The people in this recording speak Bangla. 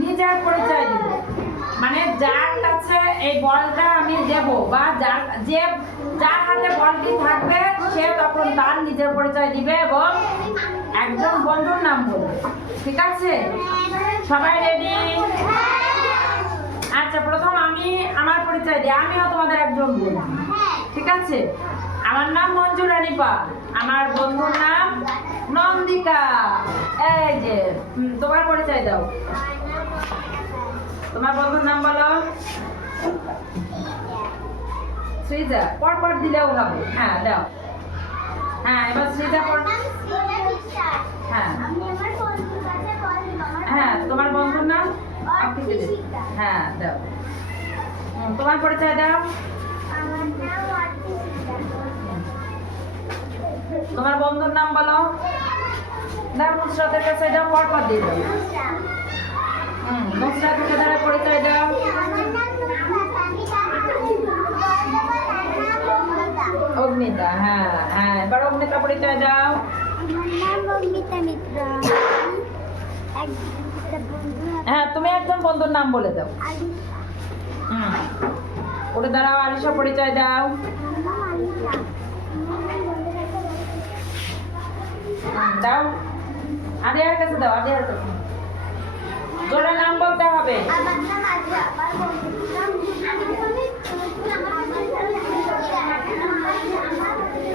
নিজের পরিচয় দিব, মানে যার কাছে এই বলটা আমি দেব বা যার হাতে বলটি থাকবে সে তখন তার নিজের পরিচয় দিবে এবং একজন বন্ধুর নাম বলবে। ঠিক আছে, সবাই রেডি? আচ্ছা, প্রথম আমি আমার পরিচয় দিই। আমিও তোমাদের একজন বন্ধু। ঠিক আছে, আমার নাম মঞ্জু রানী পাল, আমার বন্ধুর নাম নন্দিকা। এই যে তোমার পরিচয় দাও, তোমার বন্ধুর নাম বলো। শ্রীজা, পরপর দিলেও হবে। হ্যাঁ দাও। হ্যাঁ, এবার শ্রীজা পর। হ্যাঁ হ্যাঁ, তোমার বন্ধুর নাম। হ্যাঁ দাও। তোমার পরিচয় দাও। তোমার বন্ধুর নাম বলো। দাও, নুসরাতের কাছে দাও, পরপর দিয়ে দাও। নুসরাত দ্বারা পরিচয় দাও। অগ্নিতা। হ্যাঁ হ্যাঁ, এবার অগ্নিতা পরিচয় দাও। হ্যাঁ, তুমি একজন বন্ধুর নাম বলে দাও। ওটা দাঁড়াও, আলিশা পরিচয় দাও। দাও, আদিয়ার কাছে দাও, আদিয়ার কাছে। জোরে নাম বলতে হবে।